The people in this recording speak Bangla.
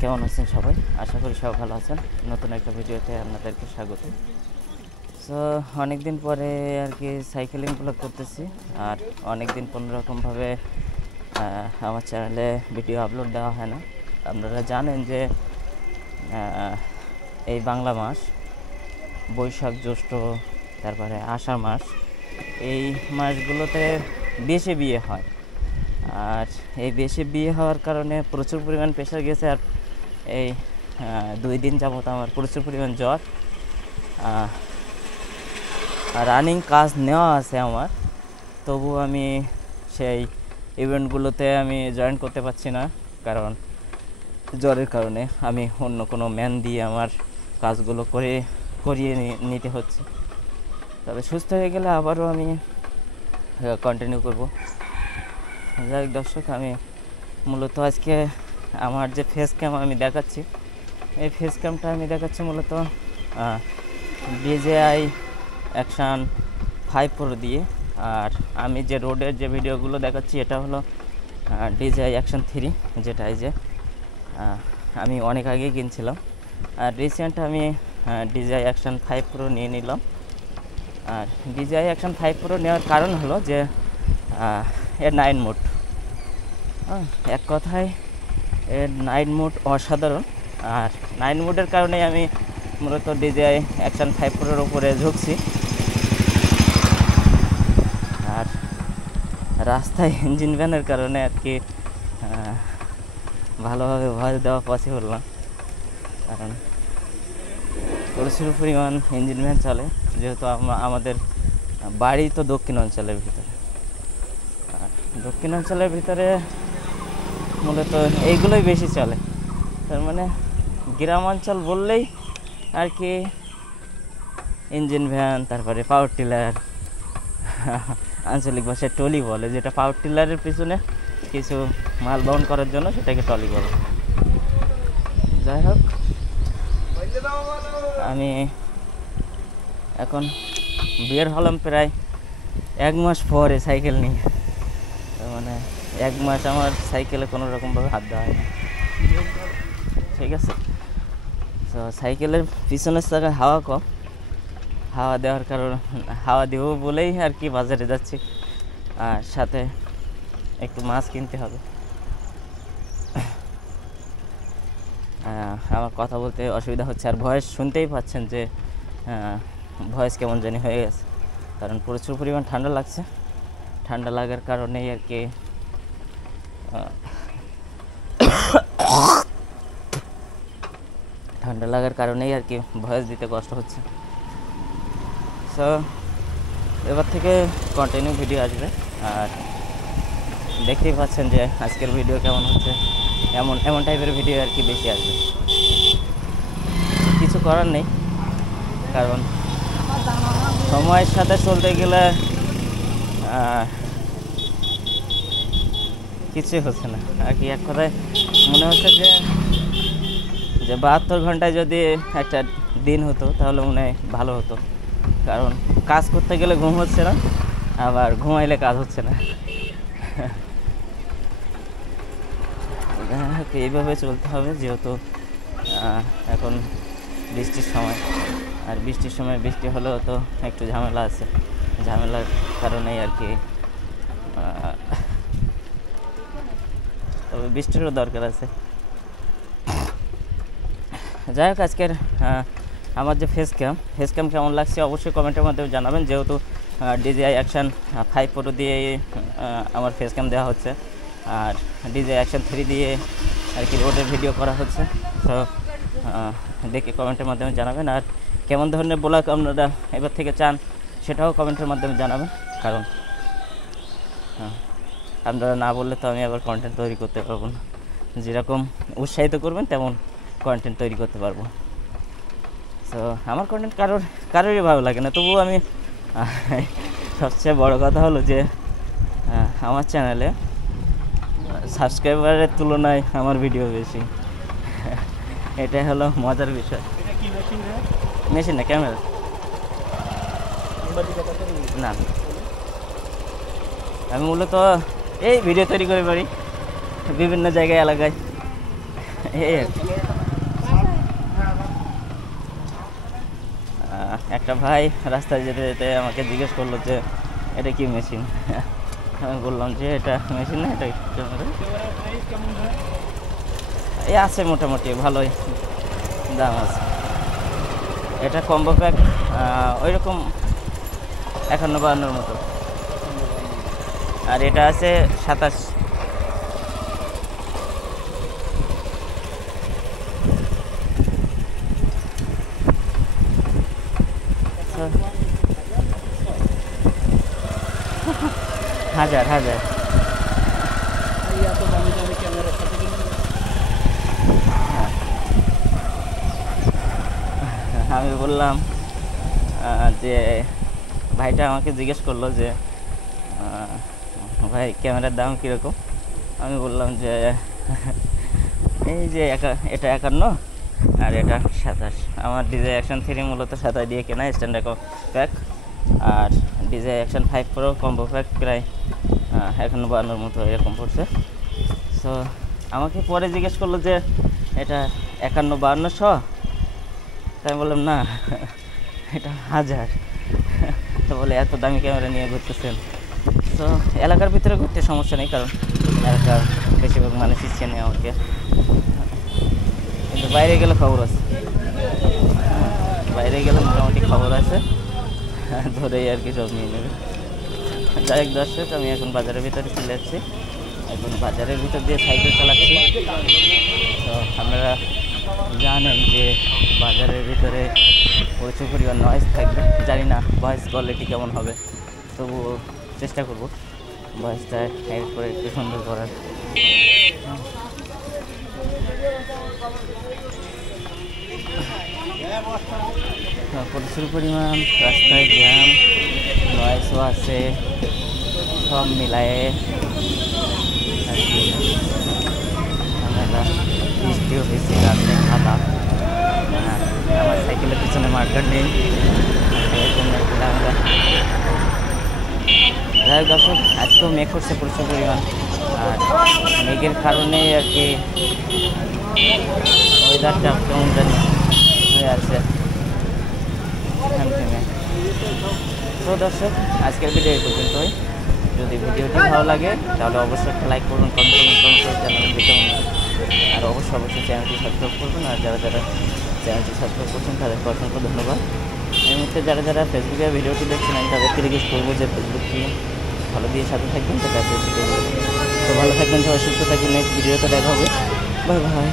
কেমন আছেন সবাই? আশা করি সবাই ভালো আছেন। নতুন একটা ভিডিওতে আপনাদেরকে স্বাগত। সো অনেক দিন পরে আর কি সাইকেলিং ব্লগ করতেছি, আর অনেক দিন কোনোরকমভাবে আমার চ্যানেলে ভিডিও আপলোড দেওয়া হয় না। আপনারা জানেন যে এই বাংলা মাস বৈশাখ, জ্যৈষ্ঠ, তারপরে আষাঢ় মাস, এই মাসগুলোতে বেশি বিয়ে হয়। আর এই বেশি বিয়ে হওয়ার কারণে প্রচুর পরিমাণ প্রেশার গেছে। আর এই 2 দিন যাবত আমার প্রচুর পরিমাণ জ্বর। রানিং কাজ নেওয়া আছে আমার, তবু আমি সেই ইভেন্টগুলোতে আমি জয়েন করতে পারছি না, কারণ জ্বরের কারণে আমি অন্য কোনো ম্যান দিয়ে আমার কাজগুলো করিয়ে নিতে হচ্ছে। তবে সুস্থ হয়ে গেলে আবারও আমি কন্টিনিউ করব। যাই হোক দর্শক, আমি মূলত আজকে আমার যে ফেস ক্যাম আমি দেখাচ্ছি, এই ফেস ক্যামটা আমি দেখাচ্ছি মূলত DJI Action 5 Pro দিয়ে। আর আমি যে রোডের যে ভিডিওগুলো দেখাচ্ছি এটা হলো DJI Action 3, যেটা এই যে আমি অনেক আগেই কিনছিলাম। আর রিসেন্ট আমি DJI Action 5 Pro নিয়ে নিলাম। আর DJI Action 5 Pro নেওয়ার কারণ হলো যে এর নাইট মোড, এক কথায় এর নাইট মোড অসাধারণ। আর নাইট মোডের কারণেই আমি মূলত DJI Action 5 Proর উপরে ঝুঁকছি। আর রাস্তায় ইঞ্জিন ভ্যানের কারণে আর কি ভালোভাবে ভয়েস দেওয়া পসিবল না, কারণ প্রচুর পরিমাণ ইঞ্জিন ভ্যান চলে, যেহেতু আমাদের বাড়ি তো দক্ষিণ অঞ্চলের ভিতরে। আর দক্ষিণ অঞ্চলের ভিতরে মূলত এইগুলোই বেশি চলে। তার মানে গ্রাম অঞ্চল বললেই আর কি ইঞ্জিন ভ্যান, তারপরে পাওয়ার টিলার, আঞ্চলিক ভাষায় ট্রলি বলে, যেটা পাওয়ার টিলারের পিছনে কিছু মাল বহন করার জন্য সেটাকে ট্রলি বলে। যাই হোক, আমি এখন বের হলাম প্রায় 1 মাস পরে সাইকেল নিয়ে। মানে 1 মাস আমার সাইকেলে কোনো রকমভাবে হাত দেওয়া হয় না, ঠিক আছে। তো সাইকেলের পিছনের চাকায় হাওয়া কম, হাওয়া দেওয়ার কারণ হাওয়া দেব বলেই আর কি বাজারে যাচ্ছি। আর সাথে একটু মাছ কিনতে হবে। আমার কথা বলতে অসুবিধা হচ্ছে, আর ভয়েস শুনতেই পাচ্ছেন যে ভয়েস কেমন জানি হয়ে গেছে, কারণ প্রচুর পরিমাণ ঠান্ডা লাগছে। ঠান্ডা লাগার কারণেই আর কি ভয়েস দিতে কষ্ট হচ্ছে। সো এবার থেকে কন্টিনিউ ভিডিও আসবে। আর দেখতেই পাচ্ছেন যে আজকের ভিডিও কেমন হচ্ছে, এমন টাইপের ভিডিও আর কি বেশি আসবে। কিছু করার নেই, কারণ সময়ের সাথে চলতে গেলে কিছুই হচ্ছে না আর কি। এক কথায় মনে হচ্ছে যে 72 ঘন্টায় যদি একটা দিন হতো তাহলে মনে হয় ভালো হতো, কারণ কাজ করতে গেলে ঘুম হচ্ছে না, আবার ঘুমাইলে কাজ হচ্ছে না। এইভাবে চলতে হবে, যেহেতু এখন বৃষ্টির সময়। আর বৃষ্টির সময় বৃষ্টি হলেও তো একটু ঝামেলা আছে, ঝামেলার কারণেই আর কি। তবে বৃষ্টিরও দরকার আছে। যাই হোক, আজকের আমার যে ফেস ক্যাম কেমন লাগছে অবশ্যই কমেন্টের মাধ্যমে জানাবেন, যেহেতু DJI Action 5 Pro দিয়ে আমার ফেস ক্যাম দেওয়া হচ্ছে, আর DJI Action 3 দিয়ে আর কি রোডের ভিডিও করা হচ্ছে। তো দেখে কমেন্টের মাধ্যমে জানাবেন। আর কেমন ধরনের ব্লগ আপনারা এবার থেকে চান সেটাও কমেন্টের মাধ্যমে জানাবেন, কারণ আপনারা না বললে তো আমি আবার কন্টেন্ট তৈরি করতে পারবো না। যেরকম উৎসাহিত করবেন তেমন কন্টেন্ট তৈরি করতে পারবো। তো আমার কন্টেন্ট কারোরই ভালো লাগে না, তবুও আমি সবচেয়ে বড় কথা হলো যে আমার চ্যানেলে সাবস্ক্রাইবারের তুলনায় আমার ভিডিও বেশি। এটাই হলো মজার বিষয়। মেশিন না, ক্যামেরা না। আমি মূলত এই ভিডিও তৈরি করে পারি বিভিন্ন জায়গায়, এলাকায়। এই একটা ভাই রাস্তায় যেতে যেতে আমাকে জিজ্ঞেস করলো যে এটা কি মেশিন। আমি বললাম যে এটা মেশিন না, এটা ক্যামেরা। এই আছে মোটামুটি ভালোই দাম আছে। এটা কম্বো প্যাক ওই রকম 51-52 মতো, আর এটা আছে 27। হাজার হাজার আমি বললাম যে ভাইটা আমাকে জিজ্ঞেস করলো যে ভাই ক্যামেরার দাম কীরকম। আমি বললাম যে এই যে এটা 51 আর এটা 27। আমার DJI Action 3 মূলত 27 দিয়ে কেনা স্ট্যান্ডার্ড প্যাক, আর DJI Action 5 Pro combo pack প্রায় 51-52 মতো এরকম পড়ছে। সো আমাকে পরে জিজ্ঞেস করলো যে এটা 51-5200। তাই আমি বললাম না, এটা 1000। তো বলে এত দামি ক্যামেরা নিয়ে ঘুরতেছেন। তো এলাকার ভিতরে ঘুরতে সমস্যা নেই, কারণ এলাকার বেশিরভাগ মানুষই চেনে আমাকে, কিন্তু বাইরে গেলে খবর আছে। বাইরে গেলে মোটামুটি খবর আছে, ধরেই আর কি সব নিয়ে নেবে। যাই হোক দর্শক, আমি এখন বাজারের ভিতরে চলে যাচ্ছি। এখন বাজারের ভিতর দিয়ে সাইকেল চালাচ্ছি। তো আপনারা জানেন যে বাজারের ভিতরে প্রচুর পরিমাণ নয়েজ থাকবে। জানি না ভয়েস কোয়ালিটি কেমন হবে, তবুও চেষ্টা করব ভয়েসটা এডিট করে একটু সুন্দর করার। প্রচুর পরিমাণ রাস্তায় জ্যাম, নয়েজও আছে, সব মিলায়ে আর কি ঝামেলা। বৃষ্টিও বেশি, রাস্তা খারাপ। আমার সাইকেলের পিছনে মার্কার নেই, এর জন্য একটু ঝামেলা। যাই হোক দর্শক, আজকেও মেঘ করছে প্রচুর পরিমাণ, আর মেঘের কারণেই আর কি ওয়েদারটা কেমন জানি হয়ে আছে থেমে। তো দর্শক, আজকের ভিডিও এই পর্যন্তই। যদি ভিডিওটি ভালো লাগে তাহলে অবশ্যই একটা লাইক করুন, কমেন্ট করে চ্যানেল দেখে, আর অবশ্যই চ্যানেলটি সাবস্ক্রাইব করবেন। আর যারা চ্যানেলটি সাবস্ক্রাইব করছেন তাদেরকে অসংখ্য ধন্যবাদ। এই মুহূর্তে যারা ফেসবুকে ভিডিওটি দেখছেন, আমি তাদেরকে রিকোয়েস্ট করবো যে ফেসবুকটি ভালো দিয়ে সাথে থাকবেন, সেটা ফেসবুকে। তো ভালো থাকবেন সবাই, সুস্থ থাকবেন। নেক্সট ভিডিওতে দেখা হবে। Bye bye.